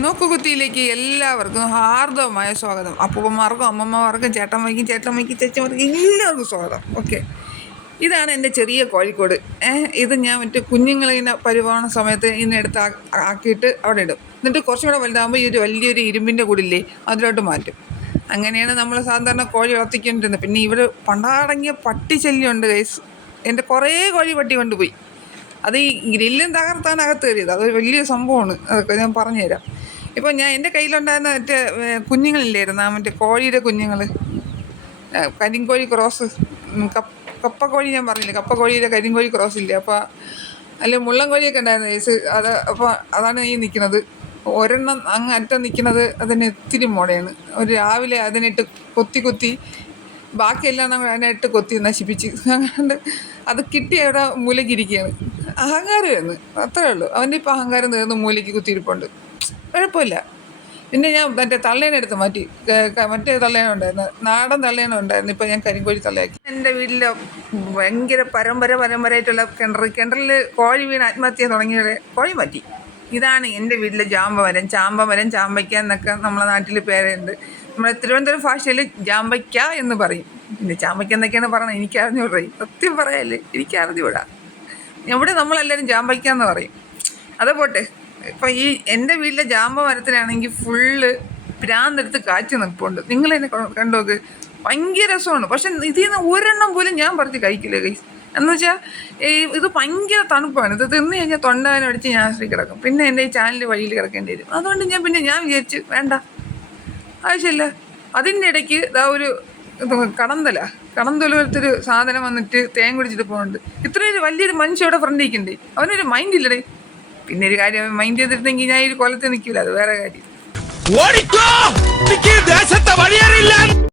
നോക്കുകുത്തിയിലേക്ക് എല്ലാവർക്കും ഹാർദവമായ സ്വാഗതം. അപ്പൂപ്പന്മാർക്കും അമ്മമ്മമാർക്കും ചേട്ടന്മാർക്കും ചേട്ടന്മാർക്കും ചേച്ചന്മാർക്കും എല്ലാവർക്കും സ്വാഗതം. ഓക്കെ. ഇതാണ് എന്റെ ചെറിയ കോഴിക്കോട്. ഇത് ഞാൻ മറ്റേ കുഞ്ഞുങ്ങളിങ്ങനെ പരിപാലന സമയത്ത് ഇങ്ങനെ എടുത്ത് ആക്കിയിട്ട് അവിടെ ഇടും. എന്നിട്ട് കുറച്ചും കൂടെ വലുതാകുമ്പോൾ ഈ ഒരു വലിയൊരു ഇരുമ്പിന്റെ കൂടില്ലേ അതിലോട്ട് മാറ്റും. അങ്ങനെയാണ് നമ്മൾ സാധാരണ കോഴി വളർത്തിക്കൊണ്ടിരുന്നത്. പിന്നെ ഇവിടെ പണ്ടാടങ്ങിയ പട്ടി ശല്യമുണ്ട് കൈസ് എന്റെ കുറേ കോഴി പട്ടി കൊണ്ടുപോയി. അത് ഈ ഗ്രില്ലും തകർത്താണ് അകത്ത് കയറിയത്. അതൊരു വലിയ സംഭവമാണ്. അതൊക്കെ ഞാൻ പറഞ്ഞുതരാം. ഇപ്പോൾ ഞാൻ എന്റെ കയ്യിലുണ്ടായിരുന്ന മറ്റേ കുഞ്ഞുങ്ങളില്ലായിരുന്നു? ആ മറ്റേ കോഴിയുടെ കുഞ്ഞുങ്ങൾ കരിങ്കോഴി ക്രോസ് കപ്പ കപ്പക്കോഴി ഞാൻ പറഞ്ഞില്ല? കപ്പക്കോഴിയുടെ കരിങ്കോഴി ക്രോസ് ഇല്ലേ? അപ്പോൾ അല്ലെ മുള്ളൻകോഴിയൊക്കെ ഉണ്ടായിരുന്നു ഏസ് അത് അപ്പോൾ അതാണ് ഈ നിൽക്കുന്നത് ഒരെണ്ണം അങ്ങ് അറ്റം നിൽക്കുന്നത് അതിന് ഇത്തിരി മോടയാണ്. ഒരു രാവിലെ അതിനിട്ട് കൊത്തി കൊത്തി ബാക്കിയെല്ലാം നമ്മൾ അതിനായിട്ട് കൊത്തി നശിപ്പിച്ച്. അങ്ങനെ അത് കിട്ടി അവിടെ മൂലയ്ക്ക് ഇരിക്കുകയാണ്. അഹങ്കാരമായിരുന്നു. അത്രേ ഉള്ളൂ. അവന്റെ ഇപ്പോൾ അഹങ്കാരം തീർന്ന് മൂലയ്ക്ക് കുത്തിയിരിപ്പുണ്ട്. കുഴപ്പമില്ല. പിന്നെ ഞാൻ മറ്റേ തള്ളേനെടുത്ത് മാറ്റി. മറ്റേ തള്ളേനുണ്ടായിരുന്നു. നാടൻ തള്ളേനുണ്ടായിരുന്നു. ഇപ്പോൾ ഞാൻ കരിങ്കോഴി തള്ളയാക്കി. എന്റെ വീട്ടിൽ ഭയങ്കര പരമ്പര പരമ്പരയായിട്ടുള്ള കിണർ കിണറിൽ കോഴി വീണ് ആത്മഹത്യ തുടങ്ങിയ കോഴി മാറ്റി. ഇതാണ് എന്റെ വീട്ടിലെ ജാമ്പമരം. ചാമ്പമരം ചാമ്പയ്ക്ക എന്നൊക്കെ നമ്മളെ നാട്ടിൽ പേരുണ്ട്. നമ്മുടെ തിരുവനന്തപുരം ഭാഷയിൽ ജാമ്പയ്ക്ക എന്ന് പറയും. പിന്നെ ചാമ്പയ്ക്ക എന്നൊക്കെയാണ് പറയുന്നത് എനിക്ക് അറിഞ്ഞൂടേ സത്യം പറയല്ലേ എനിക്ക് അറിഞ്ഞൂടാ ഇവിടെ നമ്മളെല്ലാവരും ജാമ്പയ്ക്ക എന്ന് പറയും. അത് പോട്ടെ. ഇപ്പം ഈ എന്റെ വീട്ടിലെ ജാമ്പ മരത്തിലാണെങ്കിൽ ഫുള്ള് പ്രാന്തെടുത്ത് കാച്ചി നിൽപ്പുണ്ട്. നിങ്ങൾ എന്നെ കണ്ടോക്ക്? ഭയങ്കര രസമാണ്. പക്ഷെ ഇതിൽ നിന്ന് ഒരെണ്ണം പോലും ഞാൻ പറിച്ച് കഴിക്കില്ല കൈസ് എന്ന് വെച്ചാൽ ഈ ഇത് ഭയങ്കര തണുപ്പാണ്. ഇത് തിന്നു കഴിഞ്ഞാൽ തൊണ്ടവനെ അടിച്ച് ഞാൻ ആശ്രയി കിടക്കും. പിന്നെ എന്റെ ഈ ചാനൽ വഴിയിൽ കിടക്കേണ്ടി വരും. അതുകൊണ്ട് ഞാൻ പിന്നെ ഞാൻ വിചാരിച്ചു വേണ്ട. ആവശ്യമില്ല. അതിന്റെ ഇടയ്ക്ക് ഇതാ ഒരു കടന്തല കടന്തല. കടന്തല പോലത്തൊരു സാധനം വന്നിട്ട് തേൻ കുടിച്ചിട്ട് പോകുന്നുണ്ട് ഇത്രയൊരു വലിയൊരു മനുഷ്യ ഇവിടെ ഫ്രണ്ട് ഇരിക്കണ്ടേ അവനൊരു മൈൻഡ് ഇല്ലടേ. പിന്നെ ഒരു കാര്യം മൈൻഡ് ചെയ്തിരുന്നെങ്കിൽ ഞാൻ ഈ കൊലത്ത് നിൽക്കില്ല അത് വേറെ കാര്യം. ഓടിക്കോ! ദേശത്തെ